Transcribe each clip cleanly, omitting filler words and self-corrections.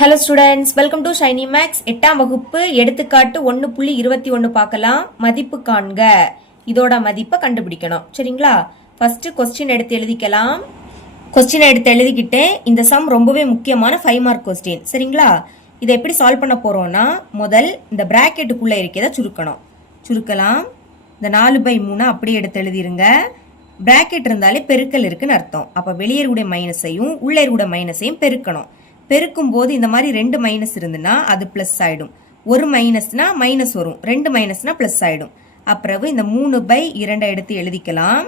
Hello students, welcome to Shiny Max. 8ஆம் வகுப்பு எடுத்துக்காட்டு 1.21 பார்க்கலாம். மதிப்பு காண்க. இதோட மதிப்பை கண்டுபிடிக்கணும். சரிங்களா? ஃபர்ஸ்ட் கொஸ்டின் எடுத்து எழுதிக்கலாம். கொஸ்டின் எடுத்து எழுதிக்கிட்டேன். இந்த சம் ரொம்பவே முக்கியமான 5 மார்க் கொஸ்டின். சரிங்களா? இதை எப்படி சால்வ் பண்ண போறோம்னா, முதல் இந்த பிராக்கெட்டுக்குள்ள இருக்கிறத சுருக்கலாம். இந்த 4/3 அப்படியே எடுத்து எழுதிருங்க. பிராக்கெட் இருந்தாலே பெருக்கல் இருக்குன்னு அர்த்தம். அப்ப வெளியே இருக்கக்கூடிய மைனஸையும் உள்ளே இருக்கக்கூடிய மைனஸையும் பெருக்கணும். பெருக்கும் போது இந்த மாதிரி 2 மைனஸ் இருந்துன்னா அது பிளஸ் ஆயிடும். ஒரு மைனஸ்னா மைனஸ் வரும், 2 மைனஸ்னா பிளஸ் ஆயிடும். அப்புறம் இந்த 3/2 எடுத்து எழுதிக்கலாம்.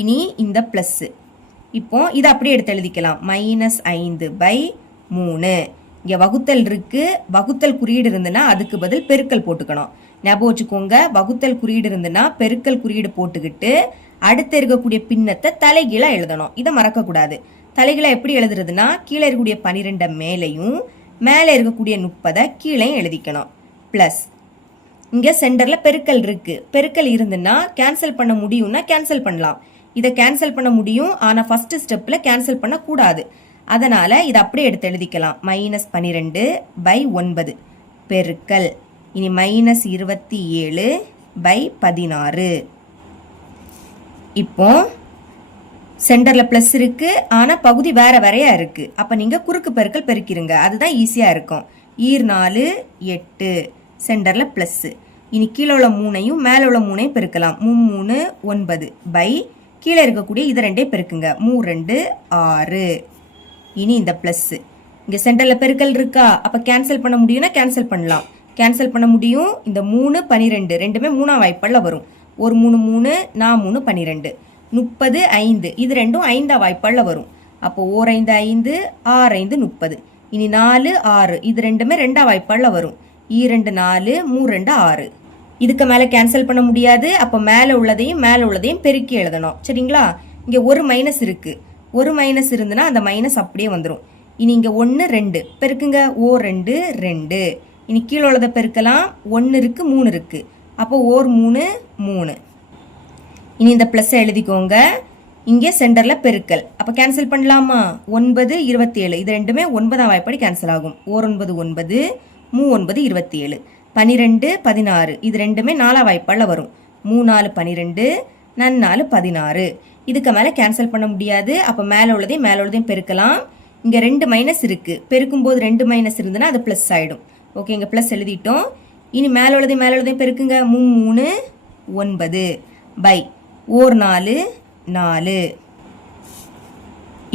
இனி இந்த பிளஸ், இப்போ இதை அப்படியே எடுத்து எழுதிக்கலாம். -5/3. இங்க வகுத்தல் இருக்கு, வகுத்தல் குறியீடு இருந்துன்னா அதுக்கு பதில் பெருக்கல் போட்டுக்கணும். ஞாபகம் வச்சுக்கோங்க, வகுத்தல் குறியீடு இருந்துன்னா பெருக்கல் குறியீடு போட்டுக்கிட்டு அடுத்து இருக்கக்கூடிய பின்னத்தை தலைகீழா எழுதணும். இதை மறக்க கூடாது. தலைகளை எப்படி எழுதுறதுன்னா, கீழே இருக்கக்கூடிய 12 மேலையும் மேலே இருக்கக்கூடிய 30 கீழே எழுதிக்கணும். பிளஸ் இங்க சென்டர்ல பெருக்கல் இருக்கு. பெருக்கல் இருந்துன்னா கேன்சல் பண்ண முடியும்னா கேன்சல் பண்ணலாம். இதை கேன்சல் பண்ண முடியும், ஆனா ஃபர்ஸ்ட் ஸ்டெப்ல கேன்சல் பண்ண கூடாது. அதனால இதை அப்படியே எடுத்து எழுதிக்கலாம். -12/9 பெருக்கல் இனி -27/16. இப்போ சென்டர்ல பிளஸ் இருக்கு, ஆனா பகுதி வேற வேறையா இருக்கு. அப்ப நீங்க குறுக்கு பெருக்கல் பெருக்கிருங்க, அதுதான் ஈஸியா இருக்கும். 4 8 சென்டர்ல பிளஸ். இனி கீழே உள்ள 3ஐயும் மேல உள்ள 3ஐயும் பெருக்கலாம். 3 9 பை கீழே இருக்கக்கூடிய இதை 2ஐயும் பெருக்குங்க. 3 6. இனி இந்த பிளஸ், இங்க சென்டர்ல பெருக்கல் இருக்கா, அப்ப கேன்சல் பண்ண முடியும்னா கேன்சல் பண்ணலாம். கேன்சல் பண்ண முடியும். இந்த 3 12 ரெண்டுமே 3ஆம் வாய்ப்பாடுல வரும். ஒரு 3 3 4 3 12 30 5. இது ரெண்டும் 5ஆம் வாய்ப்பாடுல வரும். அப்போ 4 5 5 6 5 30. இனி 4 6 இது ரெண்டுமே 2ஆம் வாய்ப்பாடுல வரும். 2 4 3 2 6. இதுக்கு மேல கேன்சல் பண்ண முடியாது. அப்போ மேல உள்ளதையும் பெருக்கி எழுதணும். சரிங்களா? இங்க ஒரு மைனஸ் இருக்கு. ஒரு மைனஸ் இருந்துன்னா அந்த மைனஸ் அப்படியே வந்துடும். இனி இங்க 1 2 பெருக்குங்க. 2 2. இனி கீழே உள்ளதை பெருக்கலாம். 1 இருக்கு 3 இருக்கு. அப்போ 3 3. இனி இந்த பிளஸ் எழுதிக்கோங்க. இங்கே சென்டர்ல பெருக்கல், அப்ப கேன்சல் பண்ணலாமா? 9 27 இது ரெண்டுமே 9ஆம் வாய்ப்பாடு கேன்சல் ஆகும். 9 9 3 9 27. 12 16 இது ரெண்டுமே 4ஆம் வாய்ப்பாடுல வரும். 3 4 12 4 16. இதுக்கு மேல கேன்சல் பண்ண முடியாது. அப்ப மேல உள்ளதையும் பெருக்கலாம். இங்க 2 மைனஸ் இருக்கு. பெருக்கும் போது 2 மைனஸ் இருந்துன்னா அது பிளஸ் ஆயிடும். ஓகே, இங்க பிளஸ் எழுதிட்டோம். இனி மேல உள்ளதையும் பெருக்குங்க. 3 9 பை 4 4.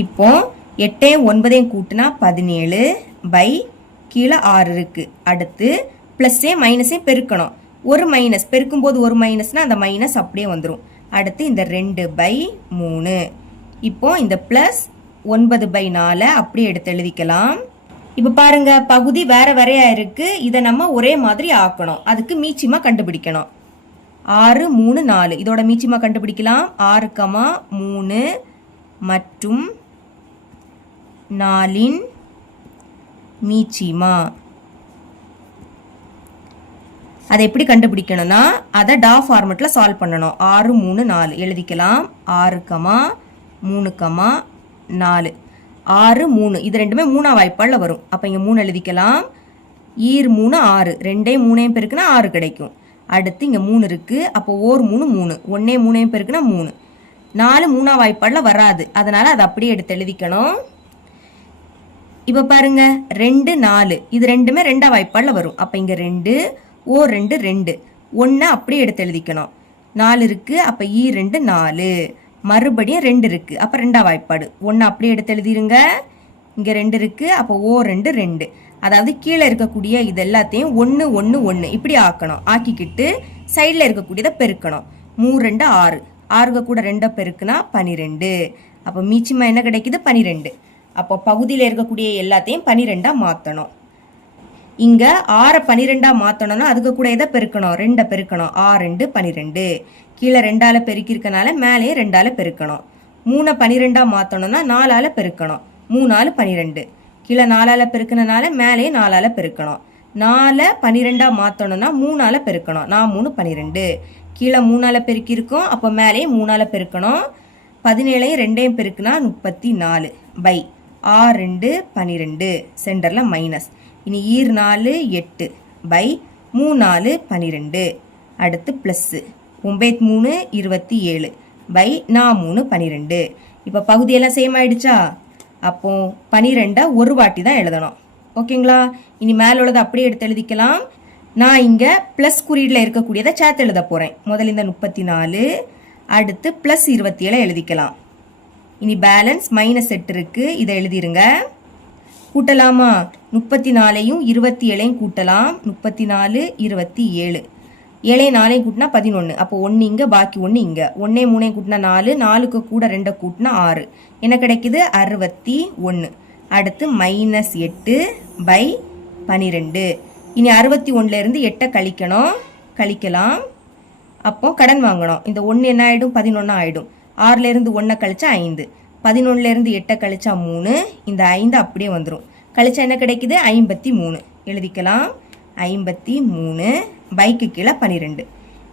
இப்போ 8 9 கூட்டினா 17 பை கீழே 6 இருக்கு. அடுத்து பிளஸ்ஸே மைனஸையும் பெருக்கணும். ஒரு மைனஸ் பெருக்கும் போது ஒரு மைனஸ்னா அந்த மைனஸ் அப்படியே வந்துடும். அடுத்து இந்த 2/3. இப்போ இந்த பிளஸ் 9/4 அப்படியே எடுத்து எழுதிக்கலாம். இப்போ பாருங்க, பகுதி வேற வேறையா இருக்கு. இதை நம்ம ஒரே மாதிரி ஆக்கணும். அதுக்கு மீச்சிமா கண்டுபிடிக்கணும். 6 3 4 இதோட மீச்சிமா கண்டுபிடிக்கலாம். 6, 3 மற்றும் 4 மீச்சிமா. அதை எப்படி கண்டுபிடிக்கணும்னா, அதை டா ஃபார்மெட்ல சால்வ் பண்ணணும். 6 3 4 எழுதிக்கலாம். 6, 3, 4. 6 3 இது ரெண்டுமே 3ஆம் வாய்ப்பாடுல வரும். அப்ப இங்க 3 எழுதிக்கலாம். 3 6 2ஐயும் 3ஐயும் பெருக்குனா 6 கிடைக்கும். அடுத்து இங்க 3 இருக்கு. அப்போ 3 3 1 3ஐயும் பெருக்குனா 3. 4 3ஆம் வாய்ப்பாடுல வராது, அதனால அதை அப்படியே எடுத்து எழுதிக்கணும். இப்ப பாருங்க, 2 4 இது ரெண்டுமே 2ஆம் வாய்ப்பாடுல வரும். அப்ப இங்க 2 2 2 1 அப்படியே எடுத்து எழுதிக்கணும். 4 இருக்கு. அப்ப 2 4. மறுபடியும் 2 இருக்கு. அப்ப 2ஆம் வாய்ப்பாடு 1 அப்படியே எடுத்து எழுதிருங்க. இங்க 2 இருக்கு. அப்போ 2 2. அதாவது கீழே இருக்கக்கூடிய இது எல்லாத்தையும் 1 1 1 இப்படி ஆக்கணும். ஆக்கிக்கிட்டு சைட்ல இருக்கக்கூடியதை பெருக்கணும். 3 2 6. 6 கூட 2 பெருக்குனா 12. அப்போ மீச்சிமா என்ன கிடைக்குது? 12. அப்போ பகுதியில் இருக்கக்கூடிய எல்லாத்தையும் 12ஆ மாற்றணும். இங்க 6 12ஆ மாற்றணும்னா அதுக்கு கூட எதை பெருக்கணும்? 2 பெருக்கணும். 6 2 12. கீழே 2ஆல பெருக்கிருக்கனால மேலேயே 2ஆல பெருக்கணும். 3 12ஆ மாற்றணும்னா 4ஆல பெருக்கணும். 3 4 12. கீழே 4ஆல பெருக்கினால மேலே 4ஆல பெருக்கணும். 4 12ஆ மாற்றணும்னா 3ஆல பெருக்கணும். 4 3 12. கீழே 3ஆல பெருக்கிருக்கோம். அப்போ மேலே 3ஆல பெருக்கணும். 17ஐயும் 2ஐயும் பெருக்குனா 34 பை 6 2 12 சென்டரில் மைனஸ். இனி ஈர் 4 8 பை 3 4 12 அடுத்து ப்ளஸ்ஸு 9 3 27 பை 4 3 12. இப்போ பகுதியெல்லாம் சேம் ஆயிடுச்சா? அப்போ 12 ஒரு வாட்டி தான் எழுதணும். ஓகேங்களா? இனி மேலே உள்ளதை அப்படியே எடுத்து எழுதிக்கலாம். நான் இங்கே ப்ளஸ் குறியீடில் இருக்கக்கூடியதை சேர்த்து எழுத போகிறேன். முதல்ல இந்த 34 அடுத்து ப்ளஸ் 27 எழுதிக்கலாம். இனி பேலன்ஸ் -8 இருக்கு, இதை எழுதிருங்க. கூட்டலாமா? 34ஐயும் 27ஐயும் கூட்டலாம். 34 27 7 4 கூட்டினா 11. அப்போ 1 இங்கே, பாக்கி 1 இங்கே. 1 3 கூட்டினா 4, 4க்கு கூட 2 கூட்டினா 6. என்ன கிடைக்குது? 61. அடுத்து -8 பை 12. இனி 61லேருந்து 8 கழிக்கணும். கழிக்கலாம். அப்போ கடன் வாங்கணும். இந்த 1 என்ன ஆகிடும்? 11 ஆகிடும். 6லேருந்து 1 கழிச்சா 5. 11லேருந்து 8 கழிச்சா 3. இந்த 5 அப்படியே வந்துடும். கழிச்சா என்ன கிடைக்குது? 53. எழுதிக்கலாம். 53 பைக்கு கீழே 12.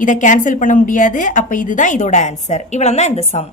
இதை கேன்சல் பண்ண முடியாது. அப்போ இதுதான் இதோட ஆன்சர். இவ்வளோ தான் இந்த சம்.